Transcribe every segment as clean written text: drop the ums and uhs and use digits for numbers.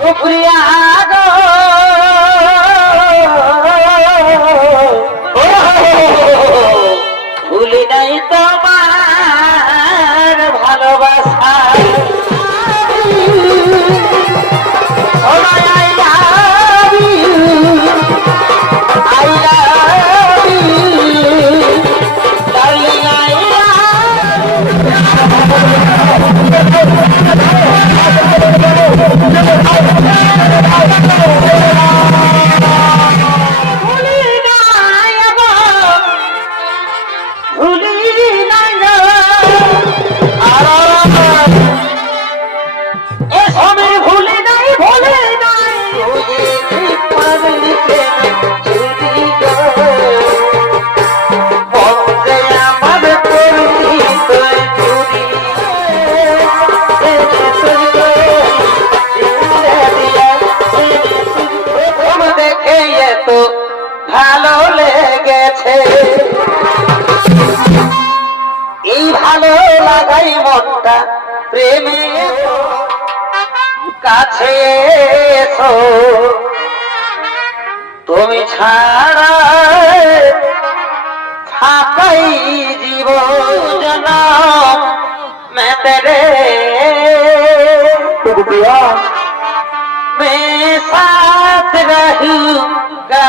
উপরিয়া গো ভুলি নাই তোমার ভালোবাসা ভালো লেগেছে এই ভালো লাগাই মনটা প্রেমে কাছে এসো তুমি ছাড়া থাকাই জীবন मैं तेरे मैं साथ रहूंगा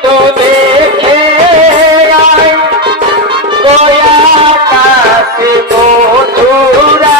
तो देखे आए गोया कासे को छुरा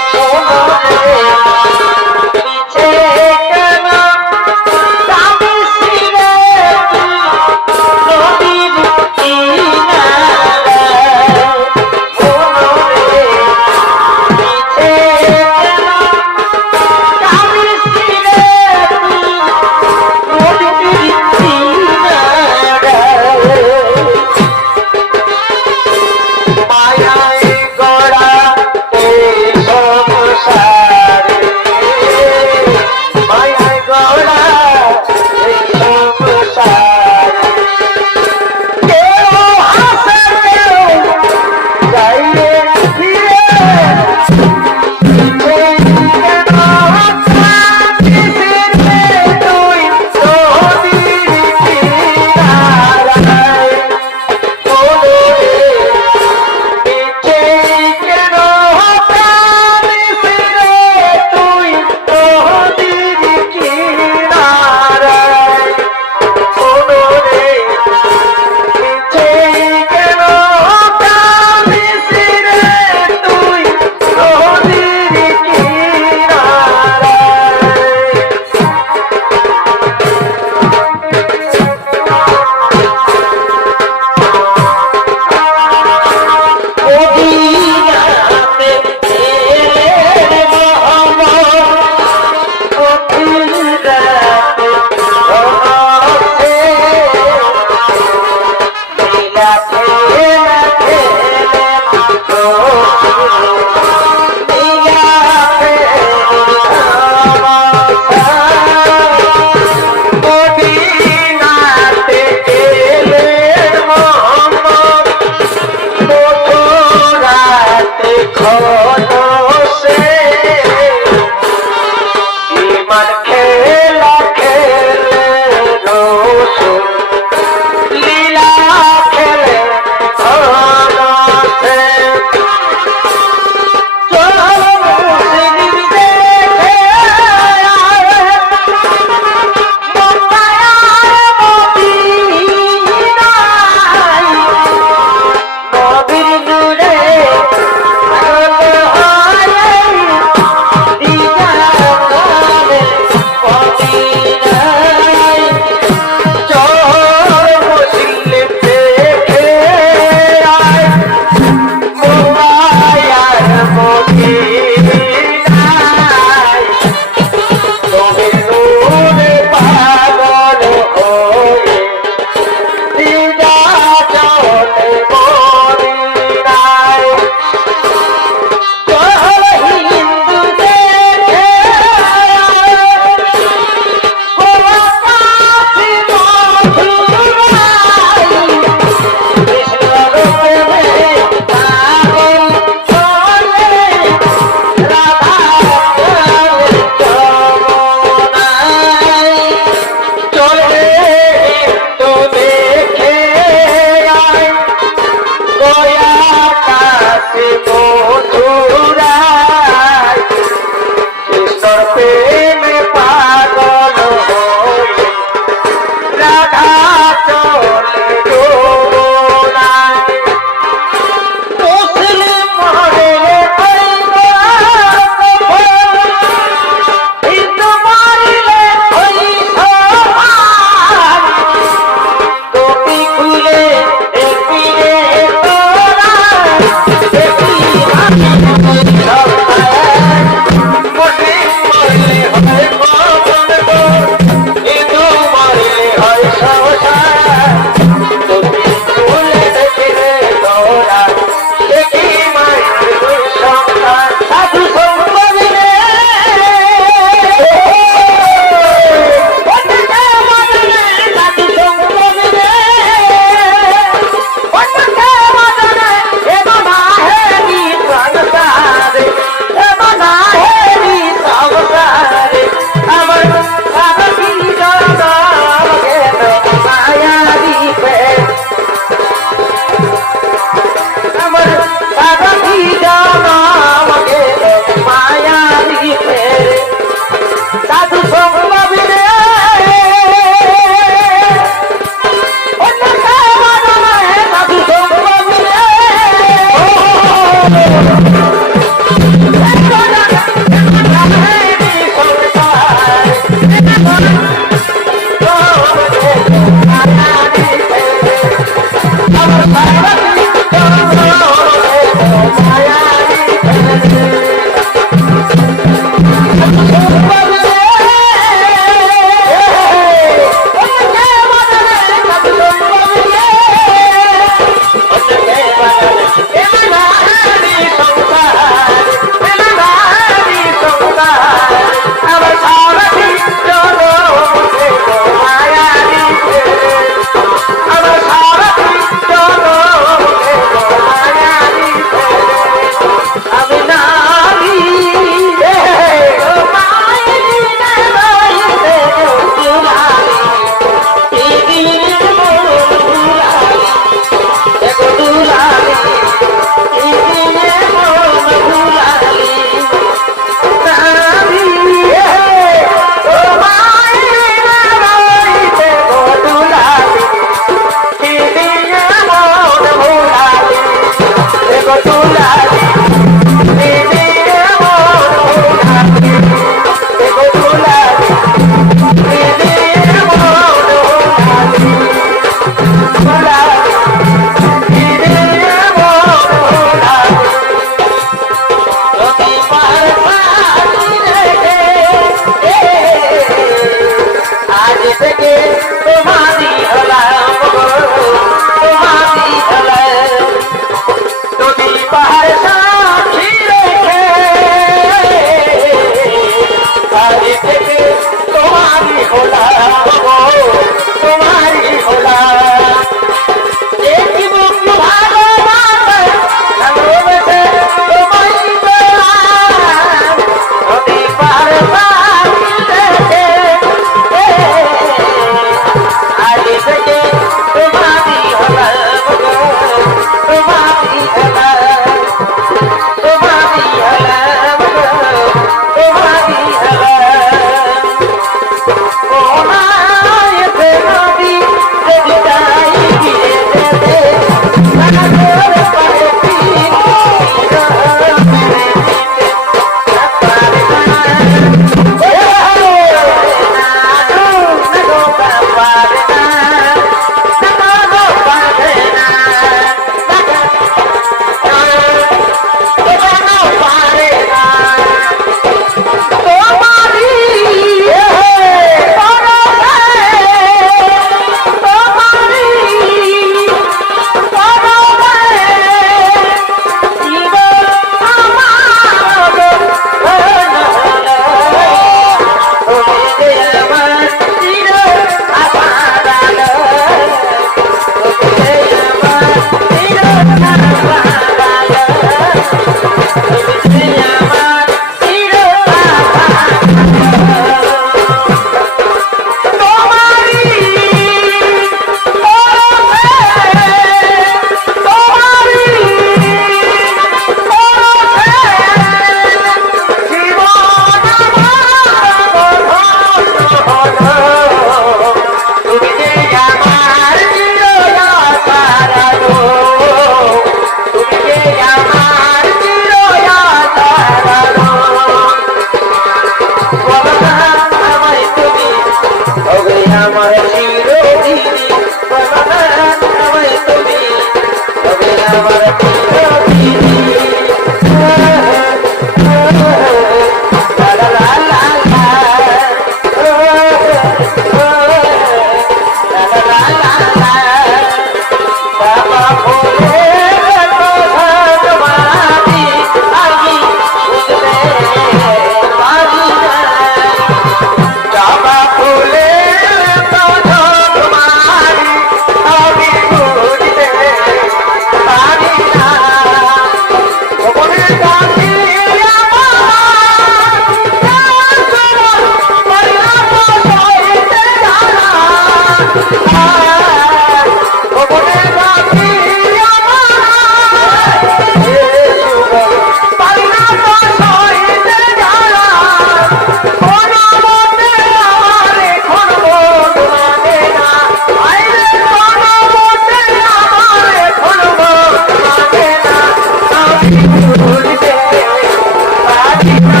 Thank you.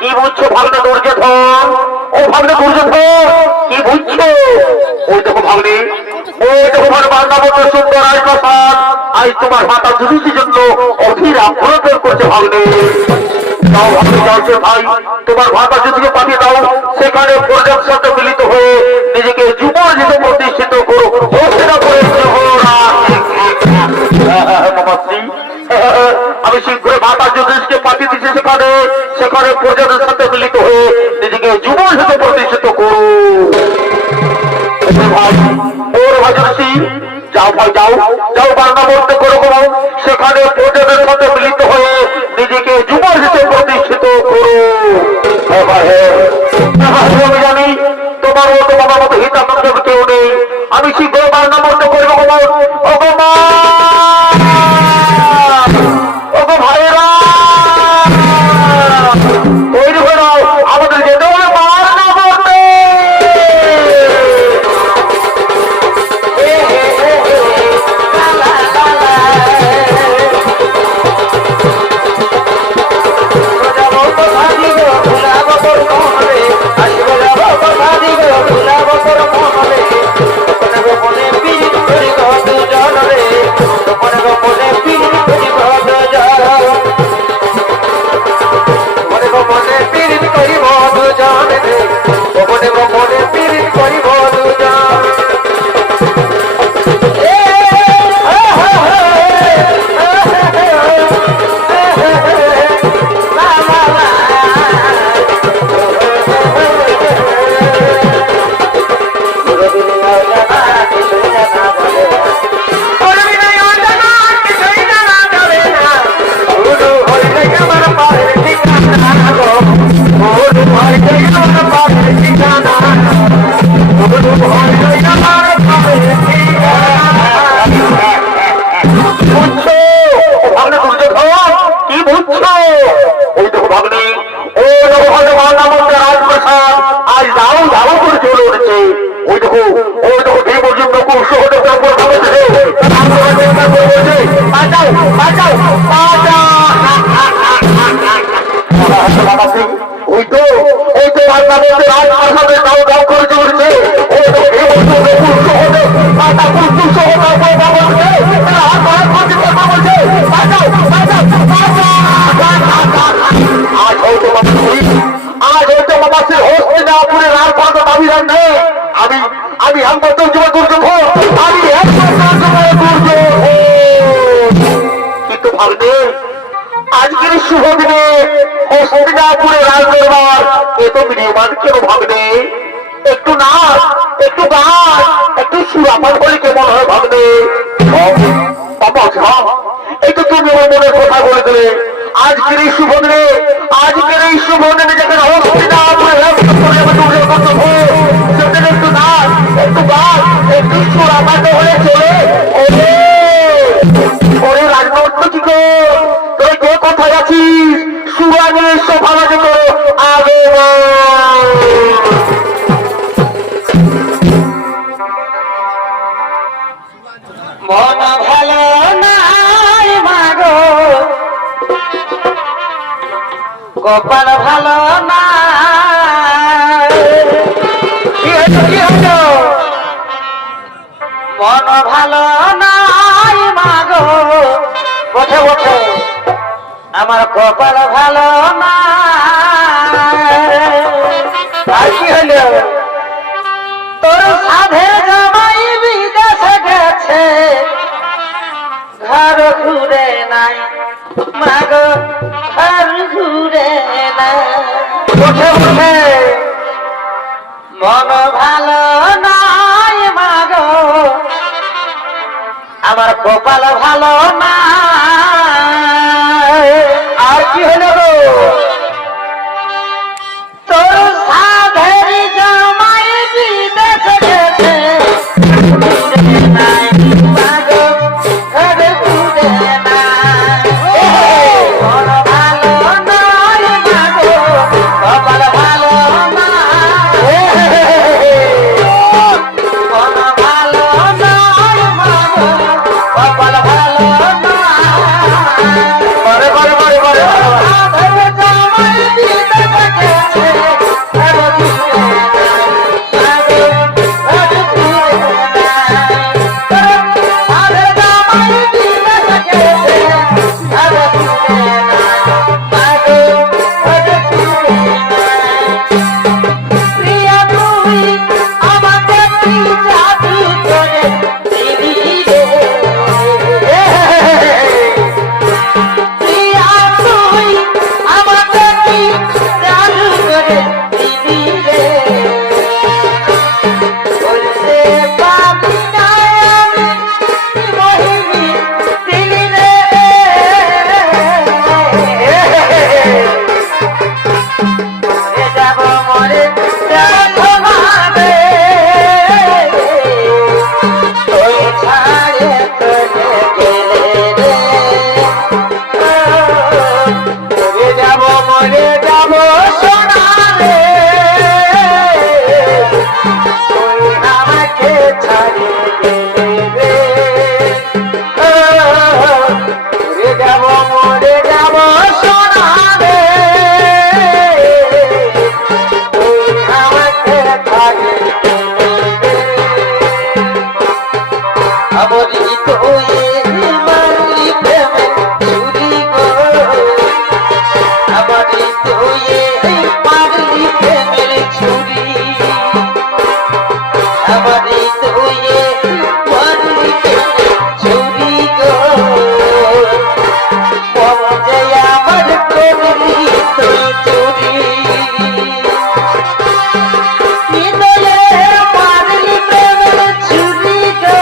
কি বুঝছো ভাবনা দুর্যোধন? ও ভাবনা দুর্যোধন কি বুঝছো? ওই দেখো ভাবনি, ওই দেখো বান্দাবত সুন্দর রাজপ্রসাদ আজ তোমার মাতা যুধিষ্ঠির জন্য অধীর আগ্রহ করছে ভাবনি। তাও ভাবনি যাচ্ছে ভাই, তোমার মাতা যুধিকে পাঠিয়ে দাও, সেখানে প্রজার সাথে মিলিত হয়ে নিজেকে যুবর হিসেবে প্রতিষ্ঠিত করো, ঘোষণা করে আমি শীঘ্রই মাতা যুধিষ্ঠিরকে পাঠিয়ে দিচ্ছি সেখানে, সেখানে প্রজাদের সাথে মিলিত হয়ে নিজেকে যুবর হিসেবে প্রতিষ্ঠিত করো। যাও ভাই যাও, যাও বান্দাবন্দ করো, সেখানে প্রজাদের সাথে মিলিত হয়ে নিজেকে যুবর হিসেবে প্রতিষ্ঠিত করো। আমি জানি তোমার মতো বাবার মতো হিতাকাঙ্ক্ষী কেউ নেই, আমি শীঘ্র বান্দাবন্দ করবো। ওগো ভাইরা তৈরি হয়ে নাও, আমাদের যেতে হবে বান্দাবন্দে। আমি একমাত্র দুর্যোগ, আমি কিন্তু ভাববে আজকের শুভ দিনে হস্তিনাপুরে রাজদরবার এত বিনিয়োগ কেন ভাববে? একটু নাচ, একটু গান, একটু সুরাপান বলে কেমন হয় ভাববে? এই তো তুমি আমার মনের কথা বলে দিলে। আজকের এই শুভ দিনে, আজকের এই শুভ দিনে যেখানে হস্তিনাপুরে সেখানে একটু নাচ, একটু গান, একটু সুরাপান হয়ে চলে। ওরে রাজনৈতিক তুই কে কোথায় আছিস? সুরানের সভাবাদী করো আগে। মন ভালো নাই মাগো, কপাল ভালো না। কি হলো? মন ভালো নাই মাগো, বসে বসে আমার কপাল ভালো না। আর কি হলো? তোর সাধে জামাই বিদেশে গেছে, ঘর ঘুরে নাই মাগো, ঘর ঘুরে নাই। বসে বসে মন ভালো নাই মাগো, আমার কপাল ভালো না। আর কি হলো গো? তোর সাধের জামাই বিদেশে গেছে, নাই মাগো, ঘর ঘুরে নাই। মন ভালো নাই মাগো, কপাল ভালো না। মন আমারই তো মারলি প্রেমের ছুরি গো আমারই তো মারলি প্রেমের ছুরি আমারই তো মারলি প্রেমের ছুরি গো পৌঁছে আমার করলি তুই চুরি হৃদয়ে মারলি প্রেমের ছুরি গো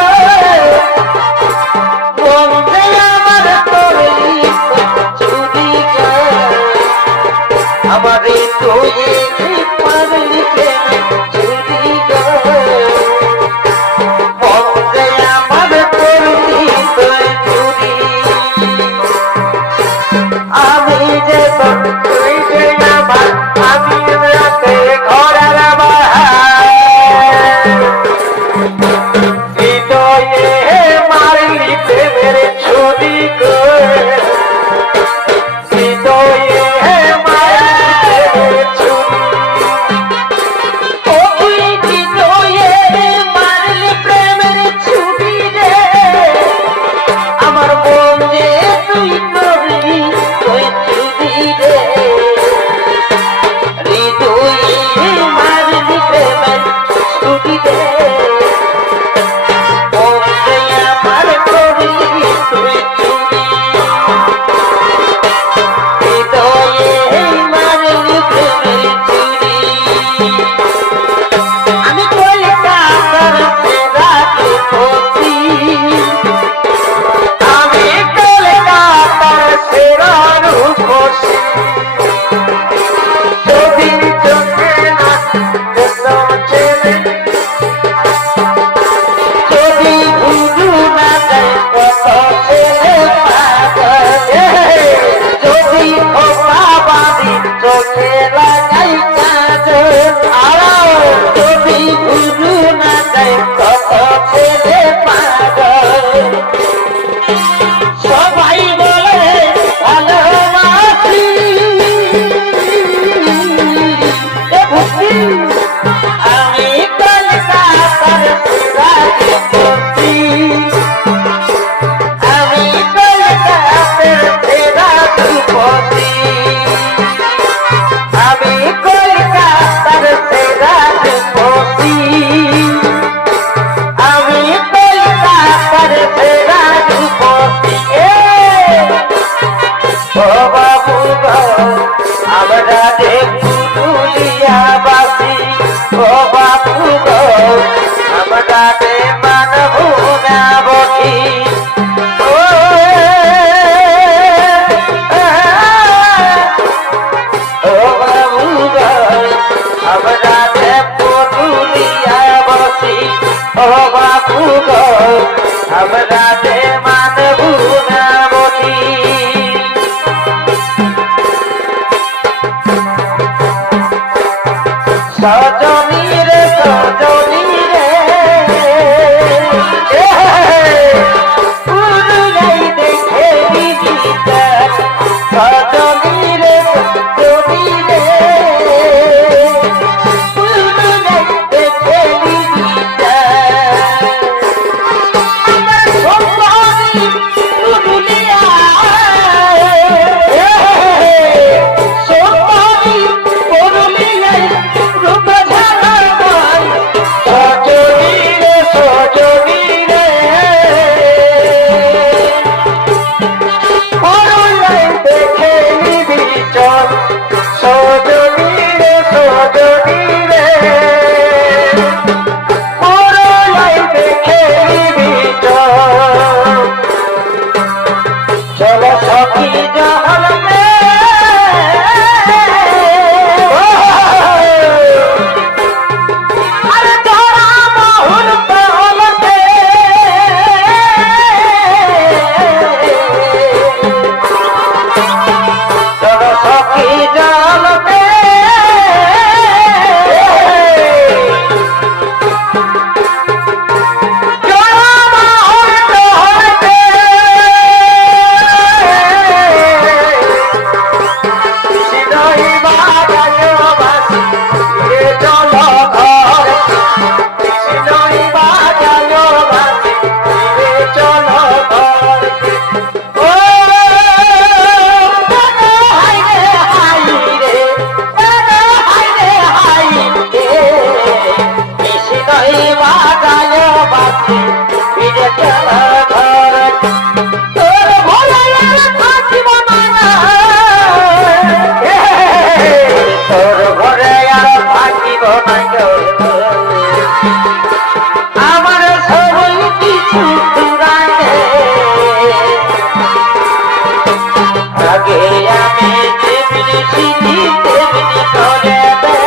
আগে আমি যেমনি ছিলি তেমনি করে দে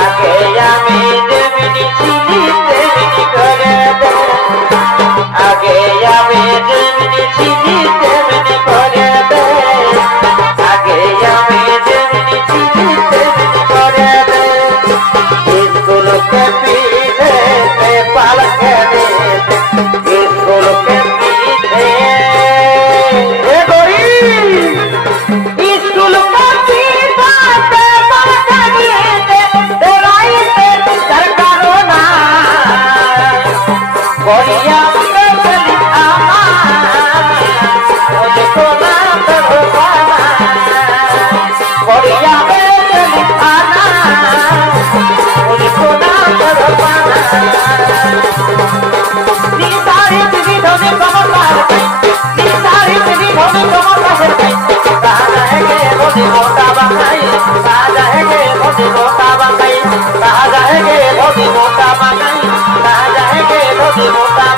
আগে আমি যেমনি ছিলি তেমনি করে দে আগে আমি যেমনি ছিলি তেমনি করে দে আগে আমি যেমনি ছিলি তেমনি করে দে স্কুল के पीछे नेपाल के स्कूल के पीछे स्कूल का पीछा से बचाइए दवाई से सरकारों ना बढ़िया मुझको ना करवाना बढ़िया लिखाना मुझको ना करवाना निसारी तुझी धोने कमर पार निसारी तुझी धोने कमर पार कहा जाएंगे मोदी मोटा बंगाई कहा जाएंगे मोदी मोटा बंगाई कहा जाएंगे मोदी मोटा बंगाई कहा जाएंगे मोदी मोटा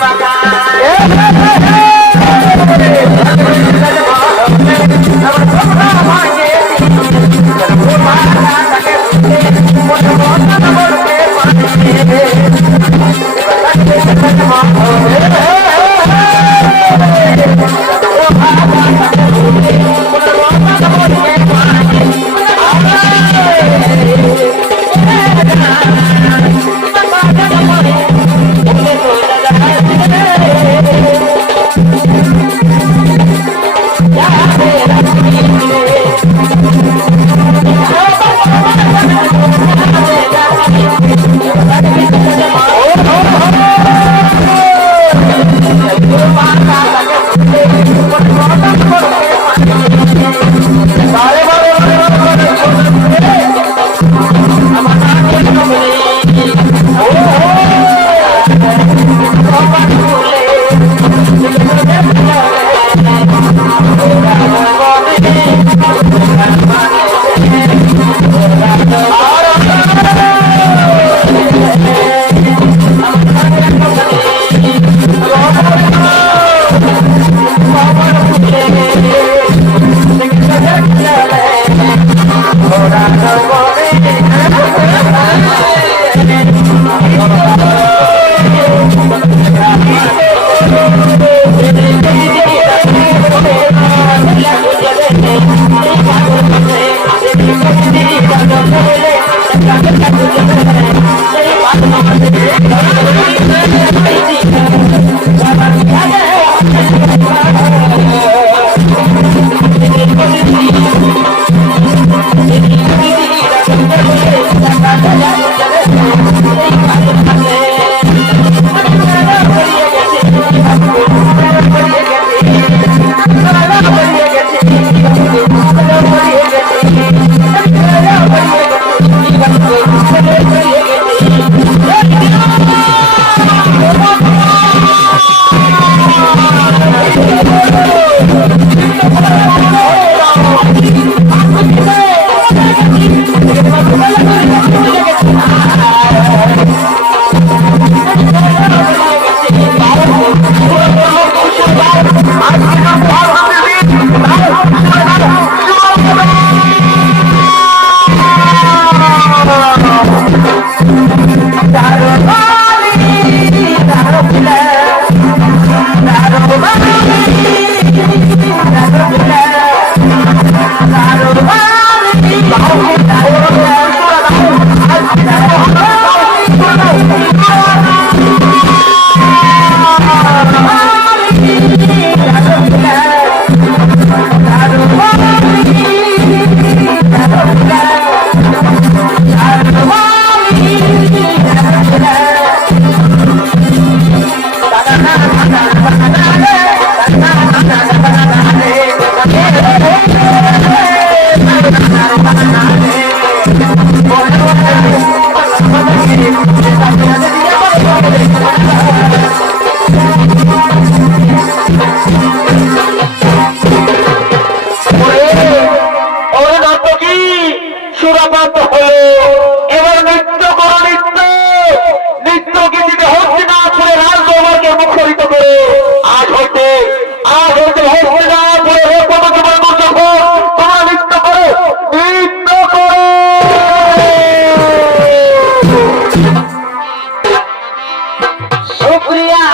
সুপ্রিয়া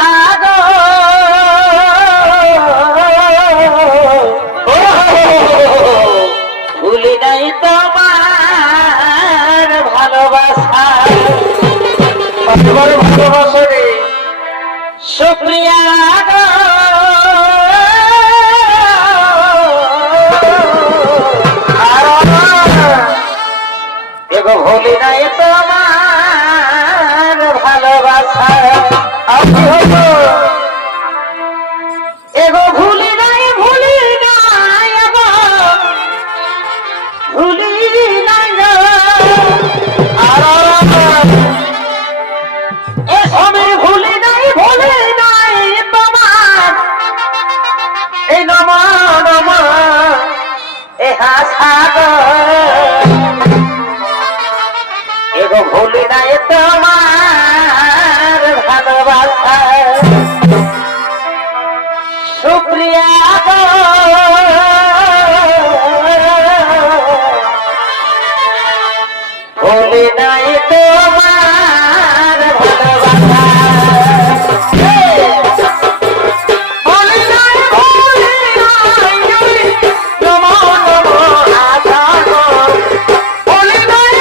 গো ভুলি নাই তোমার ভালোবাসা ভালোবাসা রে সুপ্রিয়া গো এগো ভুলি নাই তোমার ভালোবাসা আমি হইব এগো ভুলি নাই এগো ভুলি নাই গো। এ সময় ভুলি নাই তোমার এই নম নম এ হাসা গো এগো ভুলি নাই তোমার ভালোবাসা সুপ্রিয়া গো ভুলি নাই তোমার ভালোবাসা ভুলি নাই নম নম আশা গো ভুলি নাই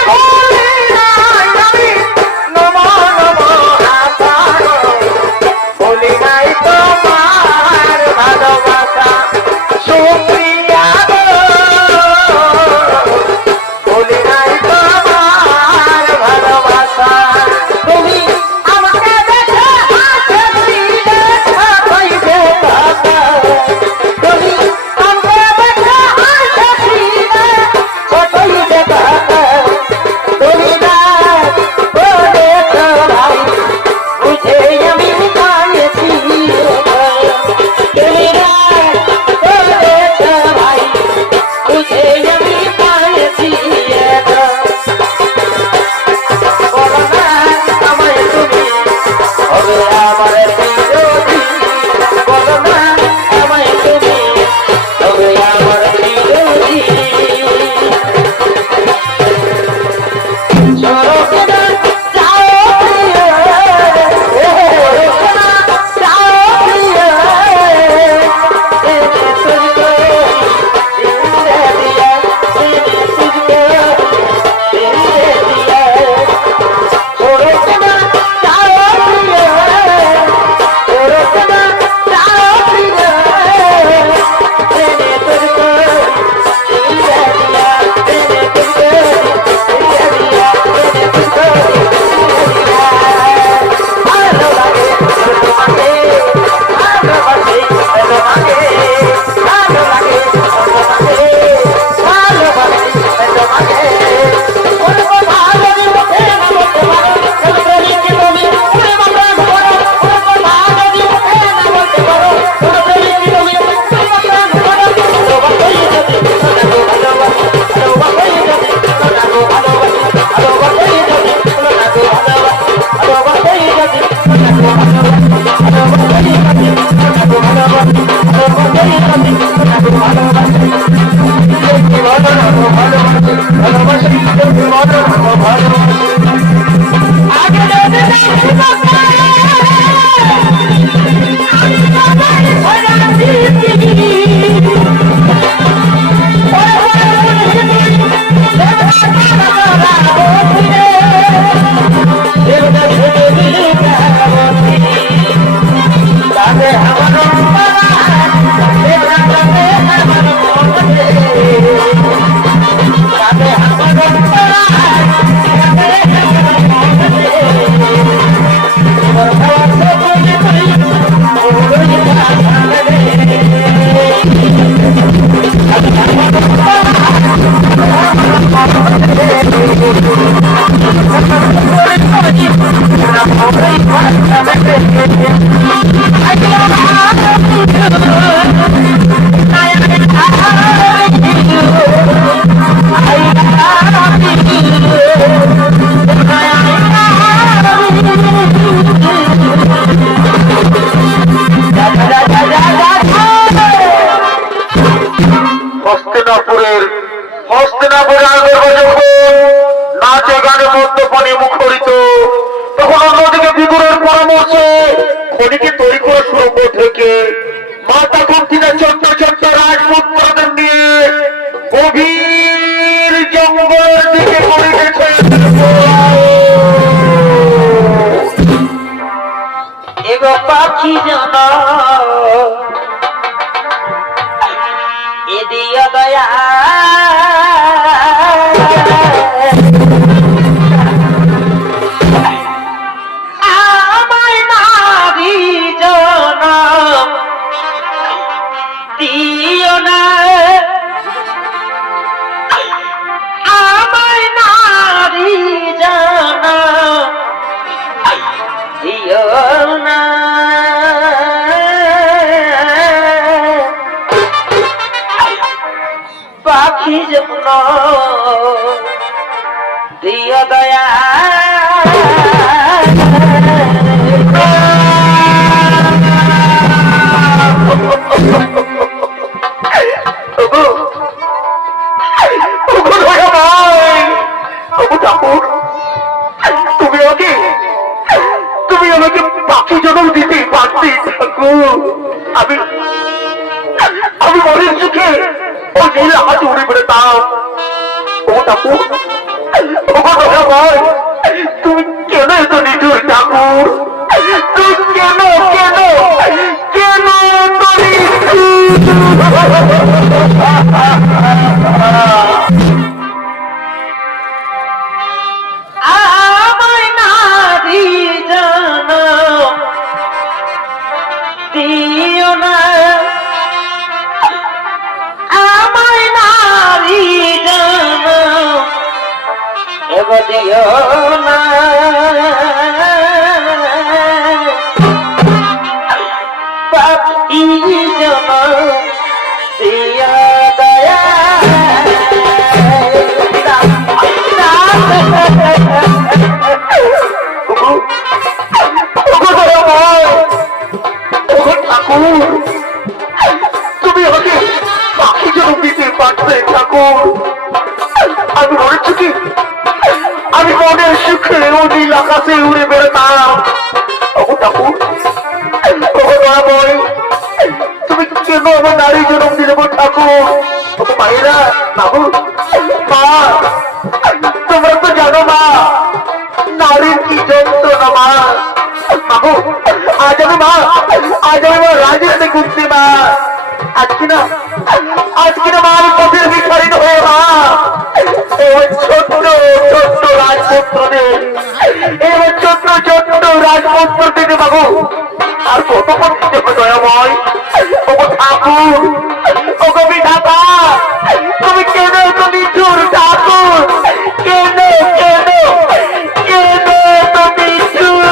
নম নম আশা গো ভুলি নাই তোমার ভালোবাসা সুপ্রিয়া গো ভুলি নাই তোমার ভালোবাসা তুমি আমাকে দেখে হাসে দিলে কইবে কথা তুমি আমাকে দেখে হাসে দিলে কইবে কথা তুমি না বলেছো ভাই বুঝে আমি পাইছি তুমি না বলেছো ভাই বুঝে আমি পাইছি বলো না আমায় তুমি হবে আমার বিরোধী বলো না আমায় তুমি হবে আমার বিরোধী সরকে না যাও প্রিয় সরকে না যাও প্রিয় তুঝকো দিলে দিয়া তুঝকো দিলে दिया छोड़ो ना जाओ प्रिय छोड़ो ना जाओ प्रिय मैंने तुझको दिया मैंने तुझको दिया मैंने तुझको दिया भालो लगे तुम्हारे भालो लगे तुम्हारे भालो लगे तुम्हारे भालो लगे तुम्हारे उनको भालो भी मुझे न बोलते मारो जब प्रेमी की भूमि उन्हें मत करो उनको भालो भी मुझे न बोलते मारो जब प्रेमी की भूमि उन्हें मत करो लो बकोई जति लो भालो बकोई जति लो भालो लो बकोई जति लो भालो लो बकोई जति लो भालो लो बकोई जति लो भालो लो बकोई जति लो भालो की भालो भालो ভালোবাসা কি ভালো ভালো আগে যেতে চাই বাবা আমি বাবার ভরা দিদি হস্তিনাপুরের আগর যখন নাচে গানে মদ্যপানে মুখরিত, তখন অন্যদিকে বিদুরের পরামর্শে পাখি জন এ দিও দয়া আমায় নারী জন দিও না আমায় নারী জন দিও না পাখি যখন দিও দয়া তুমি আমাকে পাখি জন্ম দিতে পারতে ঠাকুর আমি মনের সুখে ওই নীল আকাশে উড়ে বেড়াতাম ও ঠাকুর তুমি কেন এত নিঠুর ঠাকুর তুমি কেন কেন কেন আমায় নারী জন দিও না আমায় নারী জন এগো দিও না পাখি জন দিও দয়া ঠাকুর তুমি আমাকে পাখি জন্ম দিতে পারতে ঠাকুর আমি মনে চুকি আমি মনের সুখে ও নীল আকাশে উড়ে বেড়াতাম ও ঠাকুর তুমি কেন আমার নারী জন্ম দিলে ঠাকুর মায়েরা বাবু মা তোমরা তো জানো মা নারীর কি যন্ত্রণা মা বাবু আজ আমি মা রাজনীতি করছি মা আজকে না মা আমি পথের ভিখারিণ হয়ে মা ছোট্ট ছোট্ট রাজপুত্রদের এবার ছোট্ট রাজপুত্রদের বাবু আর কত করতে দয়াময় ও ঠাকুর ও কবি ঢাকা তুমি কেন তো নিঠুর ঠাকুর কেন কেন কেন তো নিঠুর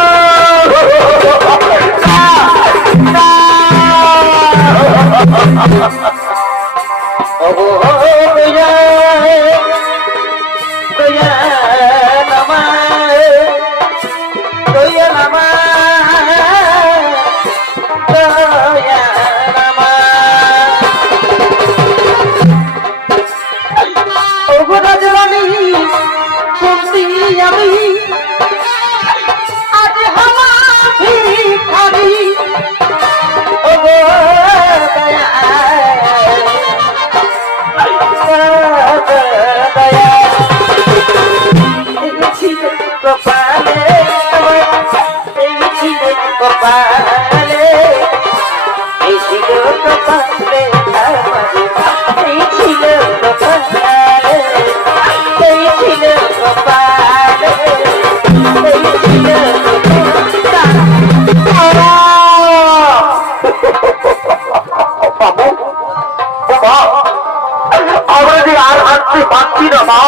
আমরা যে আর হাঁটতে পারছি না মা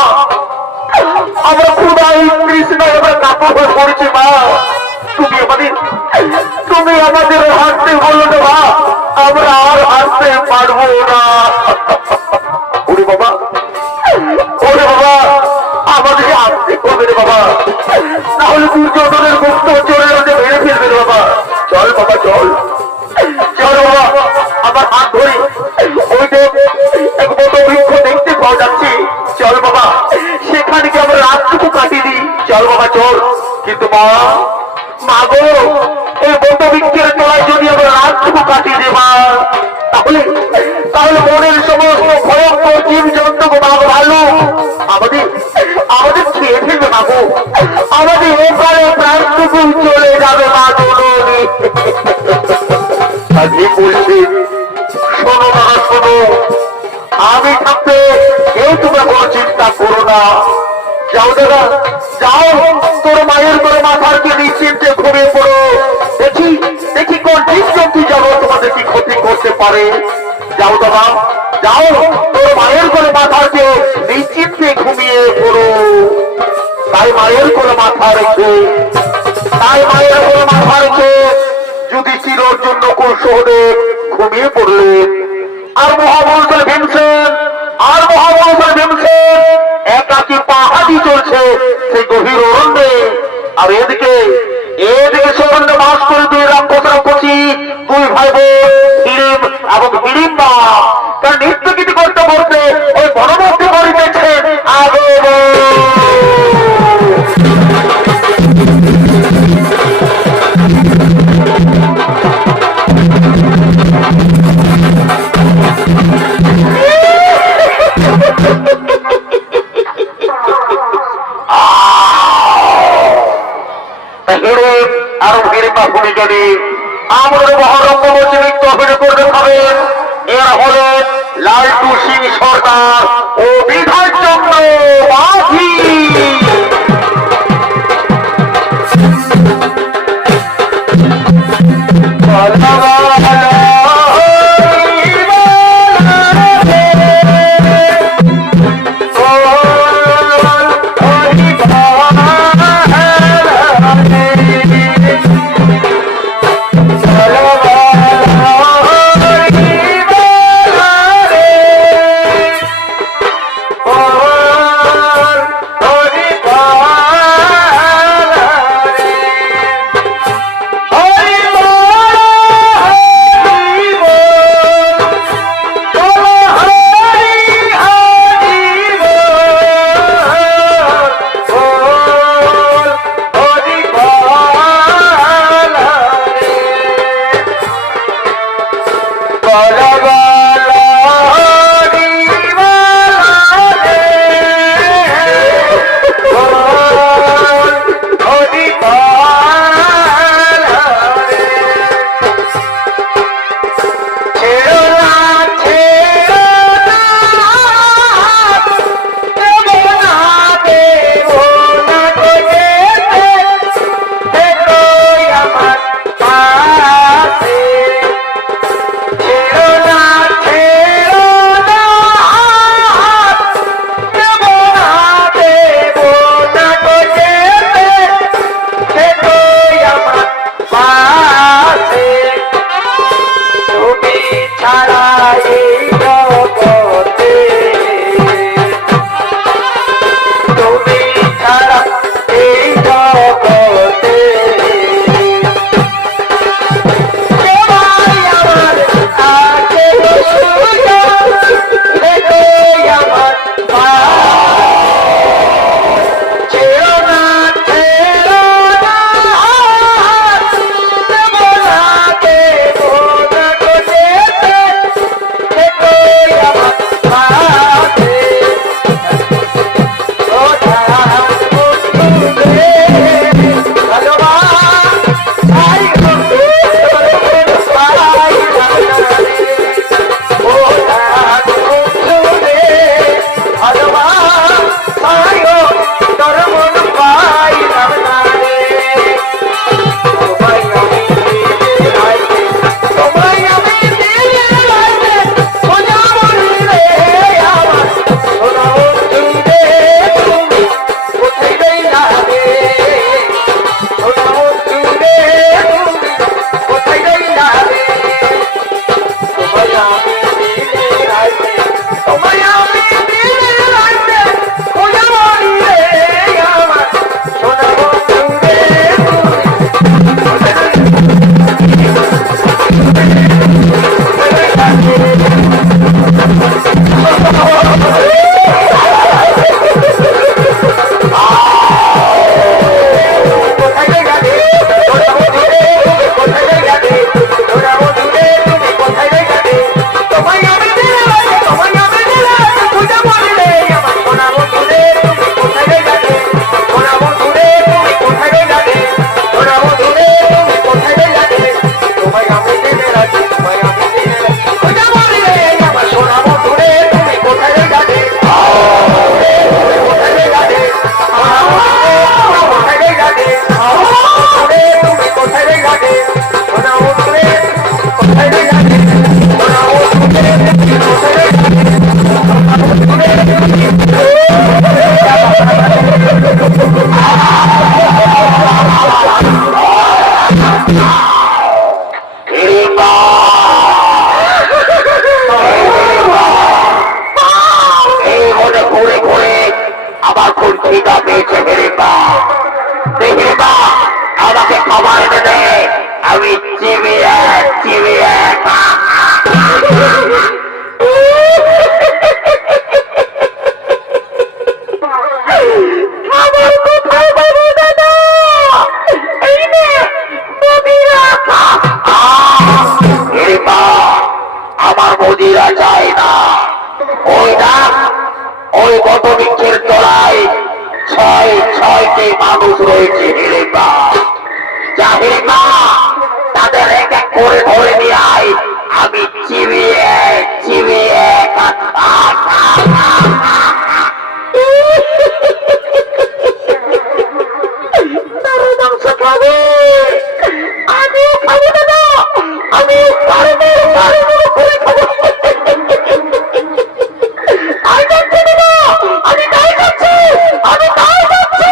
আমরা ক্ষুদাই কৃষ্ণায় আমরা কাপড় হয়ে পড়েছি মা তুমি আমাদের হাঁটতে বলো না মা আমরা আর হাঁটতে পারবো না ওরে বাবা আমাদেরকে আসতে করবে রে বাবা তাহলে দুর্যোধনের গুপ্ত চলে ভেঙে ফেলবে রে বাবা চল বাবা চল চল বাবা আমার হাত ধরে ওই যে এক মতো বৃক্ষ দেখতে পাওয়া যাচ্ছে চল বাবা সেখানে কি আমরা রাতটুকু কাটিয়ে দিই চল বাবা চল কিন্তু মা গো এই বৌদ্ধ বৃক্ষের তলায় যদি আমরা রাতটুকু কাটিয়ে দেবা তাহলে মনের সমস্ত ভয়ঙ্কর জীব জন্তু বাঘ ভালো আমাদের খেয়ে ফেলবে বাবু আমাদের ওপারে প্রাণটুকু চলে যাবে মা আজকে বলছি, শোনো দাদা শোনো, আমি থাকতে কেউ তোমরা কোনো চিন্তা করো না। যাও দাদা যাও, তোর মায়ের করে মাথাকে নিশ্চিন্তে ঘুমিয়ে পড়ো। দেখি দেখি কোন ঠিক জন্তু যাবো তোমাদের কি ক্ষতি করতে পারে। যাও দাদা যাও, তোর মায়ের করে মাথাকে নিশ্চিন্তে ঘুমিয়ে পড়ো। তাই মায়ের করে মাথা রেখে, তাই মায়ের করে মাথা রেখে যুধিষ্ঠির জন্য কৌশলে ঘুমিয়ে পড়লেন। আর মহাবংশের ভীমসেন, আর মহাবংশের ভীমসেন একাকি পাহাড়ি চলছে সেই গভীর অরণ্যে। আর এদিকে এদিকে সরণ্যে বাস করে দুই রাক্ষসী, দুই ভাই বোন হিড়িম এবং হিড়িম্বা তার নৃত্য গীতি করতে করতে ওই বনমধ্যে করিতেছেন। আগে আরো হিড়িম্বা ভূমিকারী আমাদের মহারঙ্গ মঞ্চে নৃত্য অভিনয় করে দেখাবেন। এরা হলেন লালটু সিং সরকার ও বিধানচন্দ্র মাঝি। আর মোদিরা যায় না। ওই ডাক, ওই বটবৃক্ষের তলায় ছয়টি মানুষ রয়েছে হিড়িম্বা। যা হিড়িম্বা, তাদের এক এক করে ধরে নিয়ে আয়, আমি চিবিয়ে চিবিয়ে তারা মাংস খাবে। আমিও খাবো না, আমি পারবো করে খাবো। আমি যাচ্ছি না, আমি তাই যাচ্ছি, আমি তাই যাচ্ছি।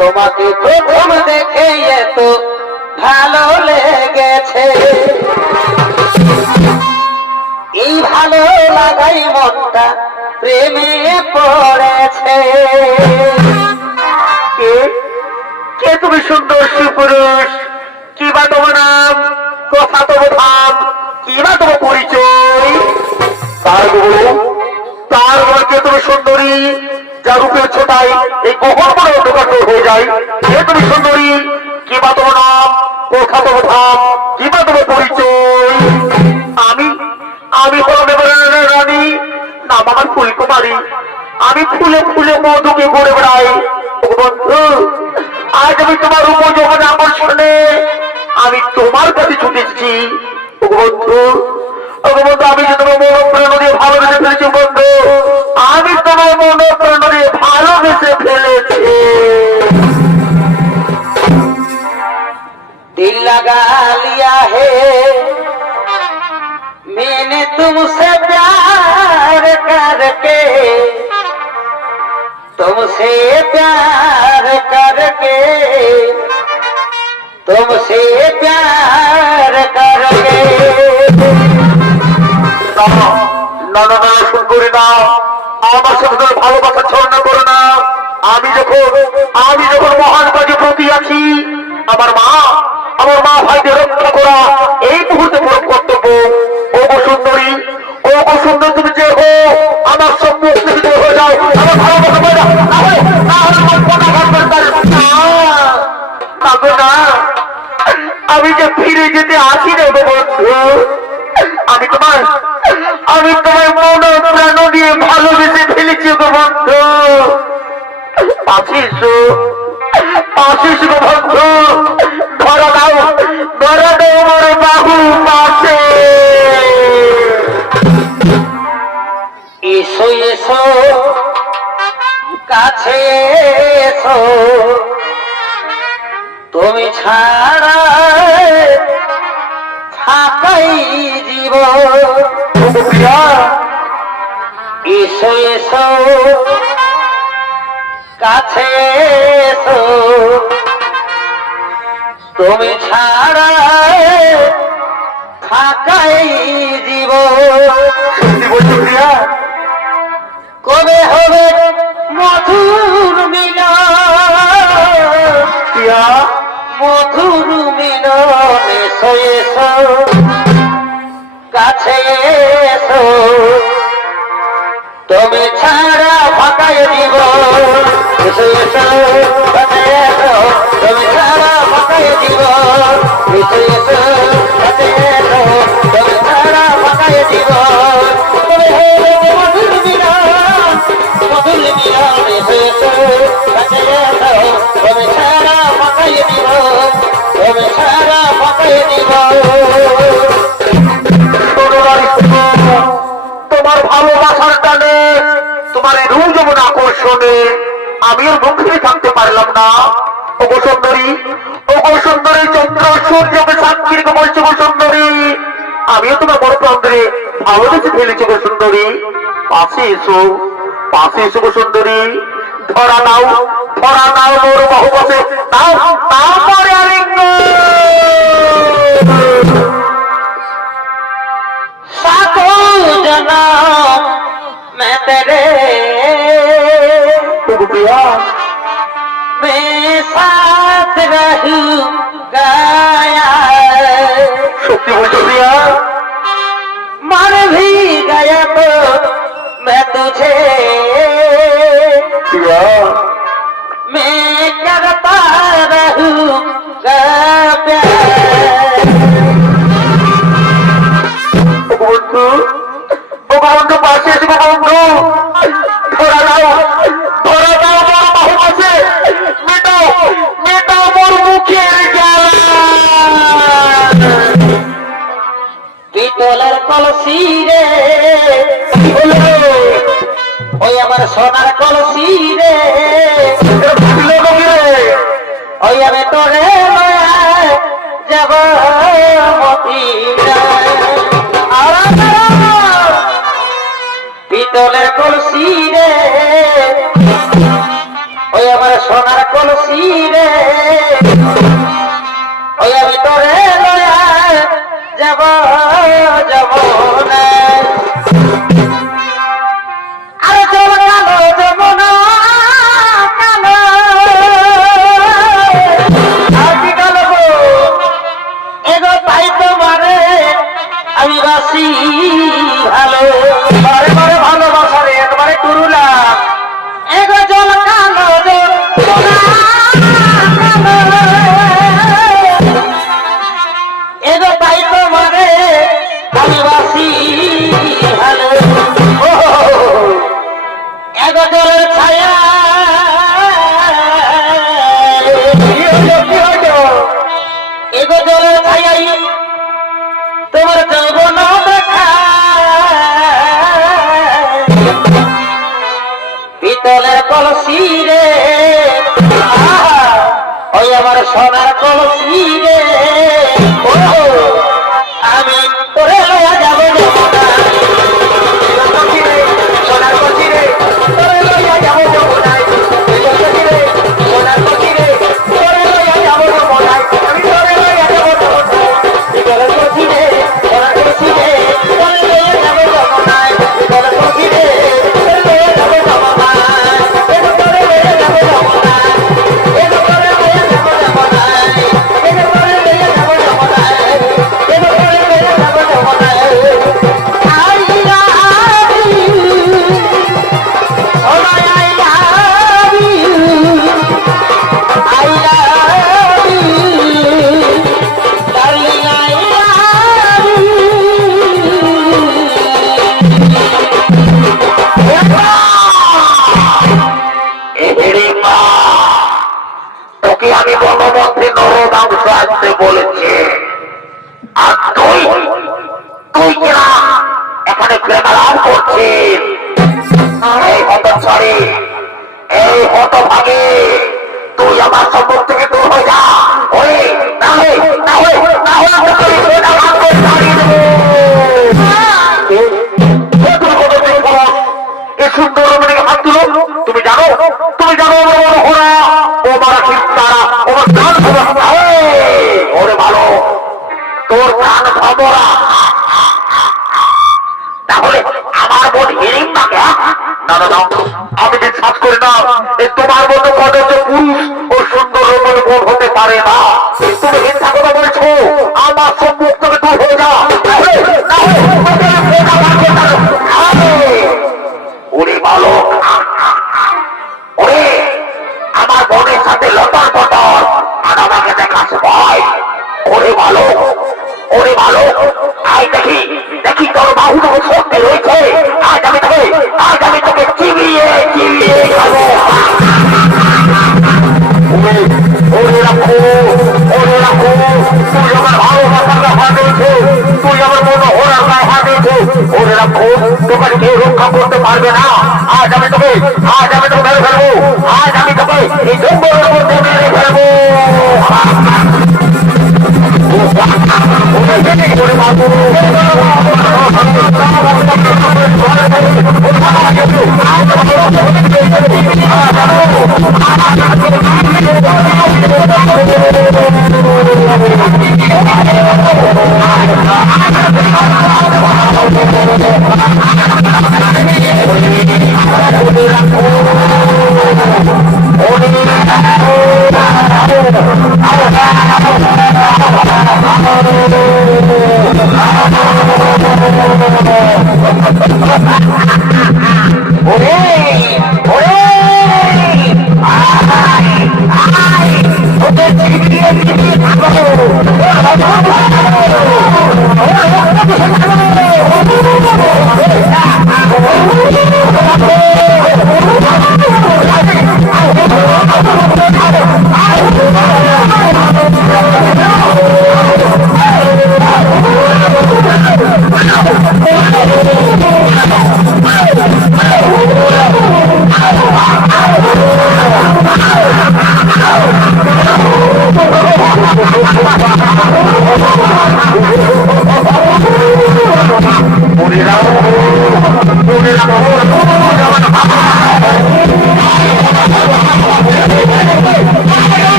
তোমাকে প্রথম দেখে এত ভালো লেগেছে, এই ভালো লাগাই মনটা প্রেমে পড়েছে। কে তুমি সুন্দর সুপুরুষ? কি বা তোমার নাম, কথা তোমার ধাম, কি বা তোমার পরিচয়? তার কে তুমি সুন্দরী, যা রূপের ছোটাই এই গহন বড় অন্ধকার হয়ে যায়? কে তুমি সুন্দরী? কি বা তোমার নাম, কথা তোমার ধাম, কি বা তোমার পরিচয়? আমি আমি হলাম এবারের রানী, নাম আমার ফুলকুমারী। আমি ফুলে ফুলে মধুকে ঘুরে বেড়াই। বন্ধু, আজ আমি তোমার উপযোগন আকর্ষণে আমি তোমার কাছে ছুটেছি। বন্ধু, বন্ধু, আমি যে তোমার মন প্রাণ দিয়ে ভালোবেসে ফেলেছি। বন্ধু, আমি তোমার মন প্রাণ দিয়ে ভালোবেসে ফেলেছি। दिल लगा लिया है मैंने तुमसे प्यार करके, तुमसे प्यार करके, तुमसे प्यार करके। না না না, শুন করি না, আমার সাথে ভালোবাসা ছলনা করো না। আমি যখন মহান কাজে প্রতি আছি, আমার মা ভাইদের রক্ষা করা এই মুহূর্তে পরম কর্তব্য। ও গো সুন্দরী, ও গো সুন্দর, তুমি যে হো আমার সব মুখ থেকে হয়ে যাও। আমার ভালোবাসা পাই না, আমি যে ফিরে যেতে আসি রে বন্ধু। আমি তোমার মন প্রাণ দিয়ে ভালোবেসে ফেলেছি গো বন্ধু। পাশিস গো বন্ধু, ধরা দাও মোর বাহু পাশে। এসো এসো কাছে এসো, তুমি ছাড়া থাকাই জীবন। এসো এসো কাছে এসো, তুমি ছাড়া থাকাই জীবন। কবে হবে মধুর মিলন, মধুর মিলন। এসো এসো কাছে এসো তুমি ছাড়া ফাঁকায় দিব এসো এসো কাছে এসো তুমি ছাড়া ফাঁকায় দিব এসো এসো কাছে এসো তুমি ছাড়া ফাঁকায় দিব তুমি হয়ে মধুর মিলন এসো এসো কাছে এসো তুমি ছাড়া ফাঁকায় দিব তুমি ছাড়া ফাঁকায় দিব তোমার ভালোবাসার টানে তোমার এই রূপ যেমন আকর্ষণে আমিও মুখে থাকতে পারলাম না। ও গো সুন্দরী, ও গো সুন্দরী, চন্দ্র সূর্যকে সাক্ষী রেখে বলছি গো সুন্দরী, আমিও তোমার বড় প্রান্তরে ভালোবেসে ফেলেছি গো সুন্দরী। পাশে এসো, পাশে এসো গো সুন্দরী, ধরা নাও মোর বহু বসে তাও তারপরে আলিঙ্গন। जन्म मैं तेरे मैं साथ रहूंगा সত্যি বলছো প্রিয়া? मर भी गया तो मैं तुझे প্রিয়া मैं करता रहूंगा प्यार বন্ধু, ও বন্ধু পাশে এসে বন্ধু, ধরা দাও মোর বাহু পাশে, মেটাও মোর মুখের জ্বালা। পিতলের কলসি রে ওই আমার সোনার কলসি রে ওই আমি তোরে যাব পিতলের কলসি রে ওই আমার সোনার কলসি রে ওই আমি তোরে যাব না আরে চল কালো যমুনা কালো আমি কালো এগো তাই তোমারে আমি বাসি ভালো বারে বারে ভালোবাসা রে একবারে কুরুলা এগো জল কালো যমুনা কালো এগো তাই তোমারে আমি বাসি ভালো এগো জলের ছায়া এগো জলের ছায়াই তোমার যৌবন দেখা পিতলের কলসি রে ওই আমার সোনার কলসি রে আমি তোরে লয়া যাব সোনার কলসি রে তোরে লয়া যাব যমুনায় সোনার কলসি রে তোরে লয়া যাব যমুনায় আমি তোরে লয়া যাব যমুনায় পিতলের কলসি রে সোনার কলসি রে তোরে লয়া যাব যমুনায় পিতলের কলসি রে তোরে লয়া যাব যমুনায় এগো তোরে লয়া যাব যমুনায় এগো তোরে লয়া যাব যমুনায় এগো তোরে লয়া যাব যমুনায় এগো তোরে লয়া যাব যমুনায় I love you oh I love you I love you darling I love তোকে আমি বনমধ্যে নরমাংস আসতে বলেছি, আর তুই কিনা এখানে প্রেমালাপ করছিস? এই হতচ্ছাড়ি, এই হতভাগে, তুই আমার সম্পর্ক থেকে দূর হয়ে যা। ওই না হলে তোকে এই প্রেমালাপ করে ছাড়িয়ে দেবো। এ সুন্দর রমণীকে হাত তুলো। তুমি জানো আমার ঘোড়া ও মারা তারা ওর প্রাণ ভরা। ওরে ভালো, তোর প্রাণ ভরা, তাহলে আমার বোন হিরিং নাকে? না, আমি বিশ্বাস করি না তোমার মতো কদর্য পুরুষ ও সুন্দর রমণীর বোন হতে পারে না। তুমি হিংসা কথা বলছো, আমার সম্মুখ থেকে তুই আমার মনে ওরার গায়ে হাত দিয়েছে ওরে রাখো তোকে কেউ রক্ষা করতে পারবে না আজ আমি তোকে মেরে ফেলবো আজ আমি তোকে এই জঙ্গলের মধ্যে মেরে ফেলবো ওরে বাবু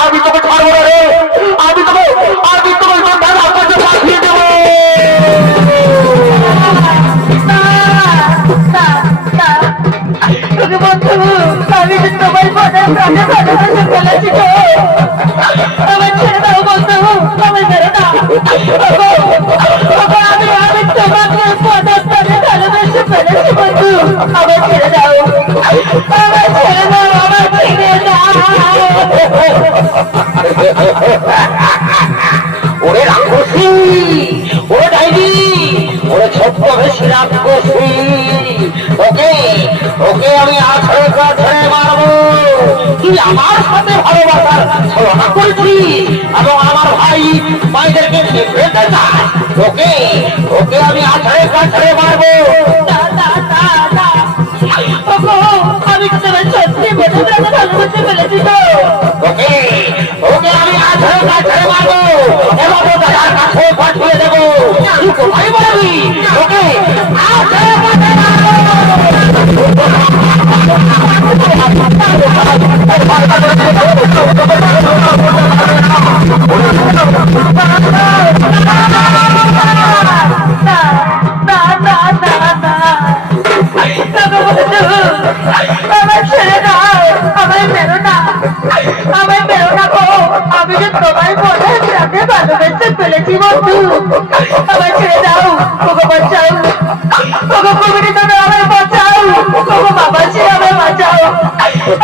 আমি তোকে ছাড়বো না রে আমি তোকে পাঠিয়ে দেবো আমি তোমার প্রাণে ভালোবাসে ফেলেছি গো আমার ছেড়ে দাও বন্ধু আমার ছেড়ে দাও আমি তোমাকে প্রাণে ভালোবাসে ফেলেছি বন্ধু আমার ছেড়ে দাও আমার ছেড়ে দাও আমার ছেড়ে দাও ওরে রাক্ষসী ওরে ডাইনি ওরে ছোট্ট বেশি রাক্ষসী ওকে ওকে আমি আছড়ে কাছড়ে মারবো তুই আমার সাথে ভালোবাসার ছলনা করেছিস এবং আমার ভাই ভাইদেরকে নিয়ে ফেলতে চাস ওকে ওকে আমি আছড়ে কাছড়ে মারবো আমি তোমার সত্যি মনে প্রাণে ভালোবাসে ফেলেছি তো ওকে ওকে আমি আছড়ে কাছড়ে মারবো এবং দাদার কাছে পাঠিয়ে দেবো তুই কোথায় বলবি ওকে আছড়ে কাছড়ে মারবো Oh, আমার ছেড়ে দাও, আমায় মেরো না, আমায় মেরো না গো, আমি যে তোমায় মনে প্রাণে ভালোবেসে ফেলেছি বন্ধু, আমায় ছেড়ে দাও, ওগো বাঁচাও, ওগো কবির তুমি আমায় বাঁচাও, ওগো বাবা ছে আমায় বাঁচাও,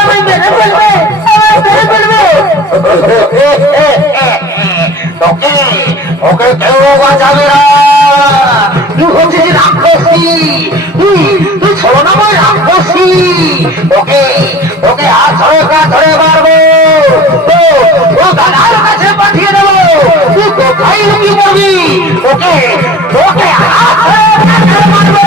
আমায় মেরে ফেলবে, আমায় মেরে ফেলবে। ওকে ওকে কেউ বাঁচাবে না, তুই হচ্ছিস রাক্ষসী, তুই ছলনাময় রাক্ষসী, ওকে ওকে হাত ধরে মারবো, ও দাদার কাছে পাঠিয়ে দেবো, তুই কোথায় লুকিয়ে পড়বি, ওকে ওকে হাত ধরে মারবো।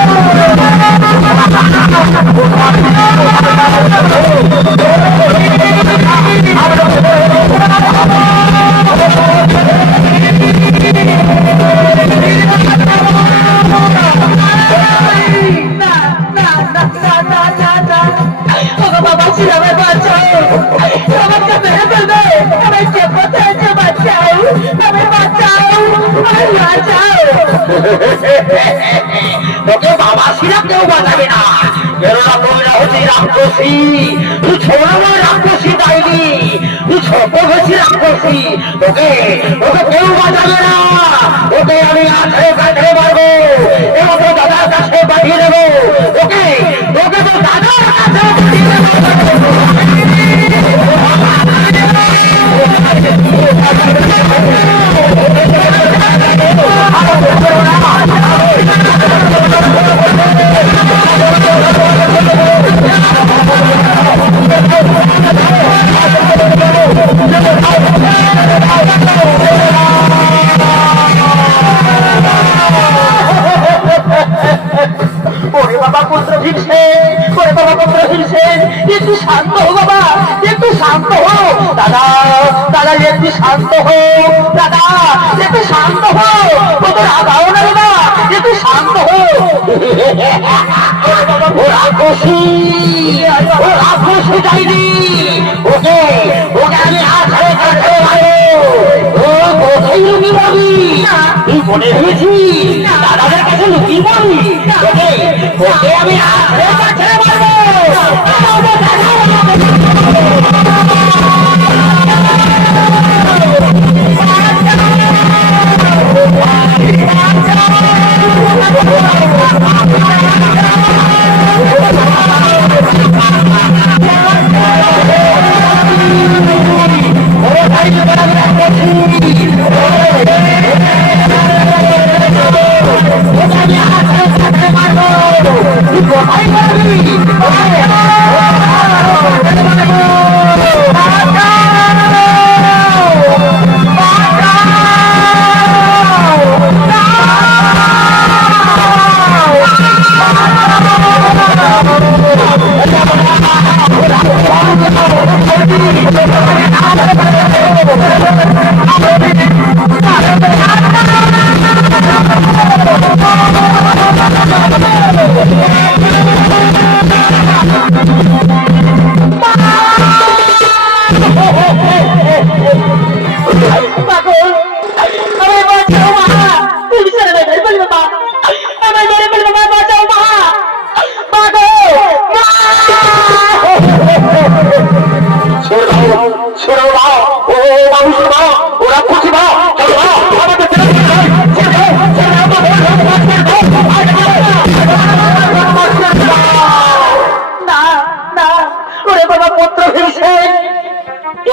তোকে বাবা সিরা কেউ বাঁচাবে না, কেননা তোমরা হচ্ছে রাক্ষসী, তুই ছোড়ানোর রাক্ষসী তাইনি, তুই ছোট হয়েছি রাক্ষসী, তোকে তোকে কেউ বাঁচাবে না, ওকে আমি কাছে মারবো এবং তোর দাদার কাছে পাঠিয়ে দেবো, ওকে তোকে তো দাদার কাছে পাঠিয়ে দেবো। ওরে বাবা পুত্র ভীমসেন, ওরে বাবা পুত্র ভীমসেন, একটু শান্ত হো বাবা, একটু শান্ত হো দাদা, দাদা একটু শান্ত হো দাদা, একটু শান্ত হো, ও তো রাগাও না বাবা, একটু শান্ত হো। ও রাক্ষসী, ও রাক্ষসী যাইনি, ওকে ওকে আমি কাছে মারবো, ও কোথায় লুকিয়ে পড়বি, তুই মনে ভেবেছি দাদাদের কাছে লুকিয়ে পড়বি, ওকে ওকে আমি কাছে মারবো।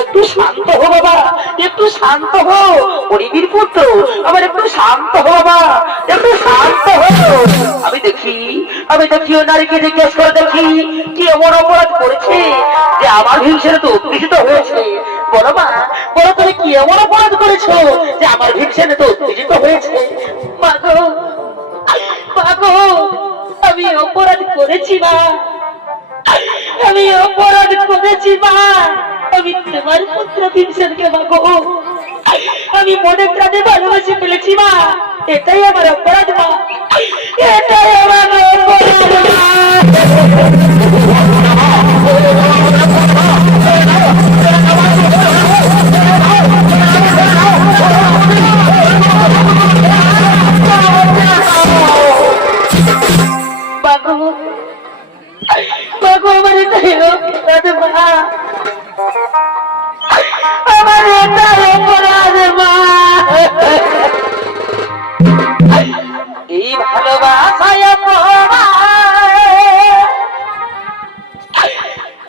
একটু শান্ত হো বাবা, একটু শান্ত হো, পরিবীর পুত্র আমার একটু শান্ত হো বাবা, একটু শান্ত হো। আমি দেখি ও নারীকে জিজ্ঞেস করে দেখি কি এমন অপরাধ করেছে যে আমার ভীমসেন তো উত্তেজিত হয়েছে। বলো মা, বলো তুমি কি এমন অপরাধ করেছো যে আমার ভীমসেন তো উত্তেজিত হয়েছে। মাগো মাগো, আমি অপরাধ করেছি মা, আমি অপরাধ করেছি মা, আমি তোমার পুত্র ভীমসেনকে মাগো আমি মনে প্রাণে ভালোবেসে ফেলেছি মা, এটাই আমার অপরাধ মা, এটাই আমার অপরাধ মা। তাই অপরাধ মা। এই ভালোবাসায়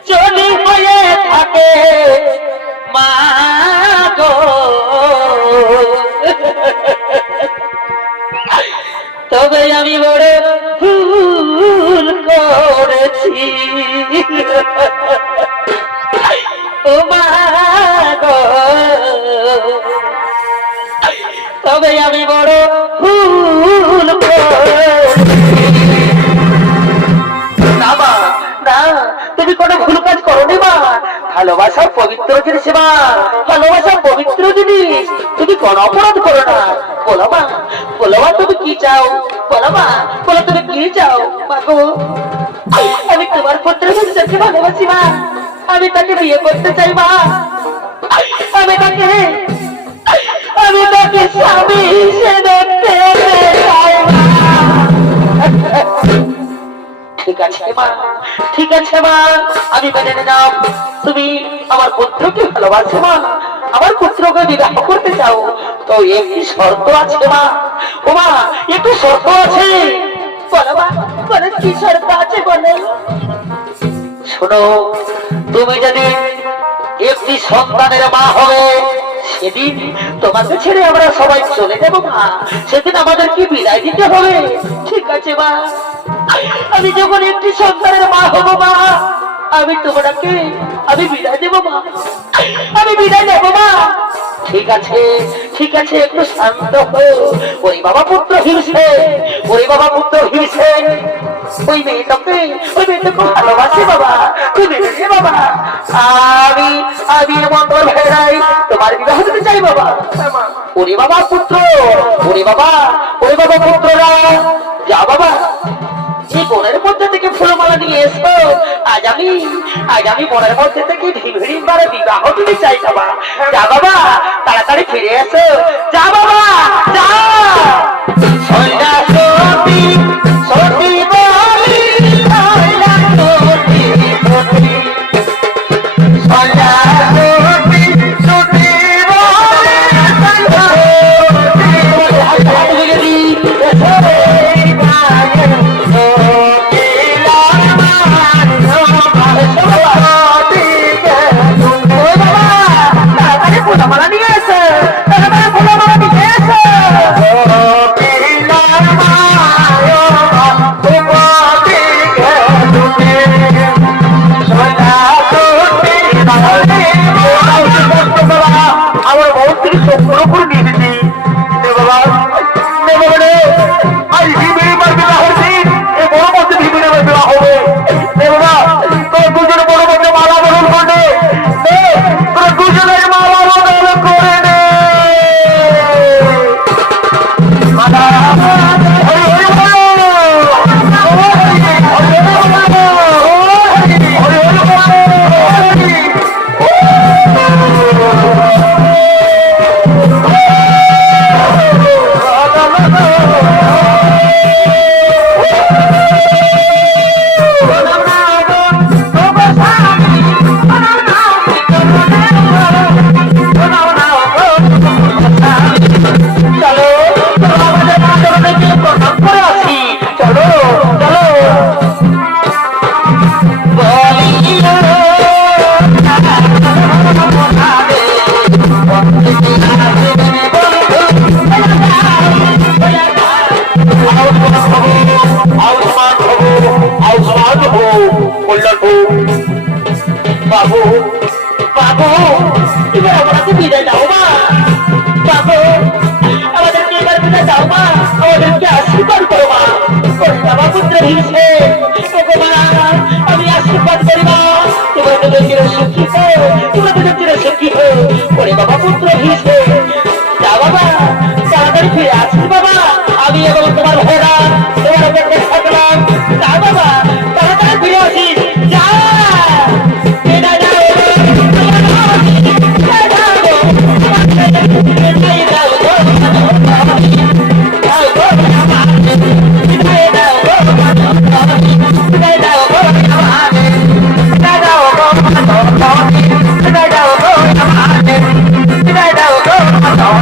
চলি হয়ে থাকে মা গো। তবে আমি বড় ভুল করেছি ও মা গো। তবে আমি বড় ভুল না মা, না তুমি কোনো ভুল কাজ করোনি মা। ভালোবাসা পবিত্র জিনিস মা, ভালোবাসা পবিত্র জিনিস। তুমি কোনো অপরাধ করো না। বলো মা, বলো মা তুমি কি চাও? বলো মা, বলো তুমি কি চাও? মা গো, আমি তোমার পুত্র সন্তানকে ভালোবাসি মা। আমি তাকে বিয়ে করতে চাই মা। আমি তাকে স্বামী হিসেবে পেতে চাই মা। ঠিক আছে মা, ঠিক আছে মা, আমি মেনে নিলাম তুমি আমার পুত্রকে ভালোবাসো মা, আমার পুত্রকে বিবাহ করতে চাও। তো একটি শর্ত আছে মা। ও মা, একটু শর্ত আছে। বলো মা, বলো কি শর্ত আছে বলো। শোনো, তুমি যদি একটি সন্তানের মা হবে, সেদিন তোমাকে ছেড়ে আমরা সবাই চলে যাবো মা। সেদিন আমাদের কি বিদায় দিতে হবে। ঠিক আছে মা, আমি যখন একটি সন্তানের মা হব মা, আমি তোমাকে আমি বিদায় দেবো মা, আমি বিদায় দেবো মা। ঠিক আছে, ঠিক আছে, একটু শান্ত হও। ওই বাবা পুত্র হিংসে, ওই বাবা পুত্র হিংসে ওই মেয়েটাকে ভালোবাসে বাবা। তুমি দেখে বাবা, আমি আমি মন্ত্র ভেড়াই তোমার বিবাহ দিতে চাই বাবা। ওরে বাবা পুত্র, ওরে বাবা, ওরে বাবা পুত্ররা, যা বাবা এই বনের মধ্যে থেকে ফুলমালা নিয়ে এসো। আজ আমি বনের মধ্যে থেকে ঢিমড়ি মারে বিবাহ দিতে চাই বাবা। যা বাবা, তাড়াতাড়ি ফিরে এসো। যা বাবা, যা। সন্ধ্যা সতী সতী বলি, সন্ধ্যা সতী সতী, সন্ধ্যা সতী সতী বলি, সন্ধ্যা সতী ফুলমালা নিয়ে এসে, ফুলমালা নিয়ে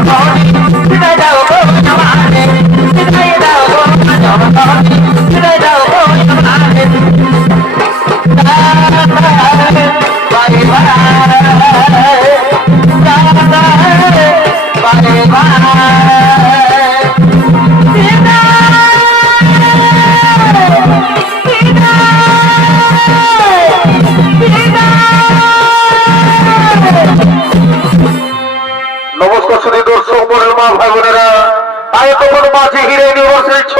জননী বিদায় দাও গো আমারে বিদায় দাও গো জননী বিদায় দাও গো আমারে বাই বাই বাই বাই নমস্কার সুধী দর্শক মনের মা ভাই বোনেরা, আয় তখন মাঝে হিরে নিয়ে বসেছ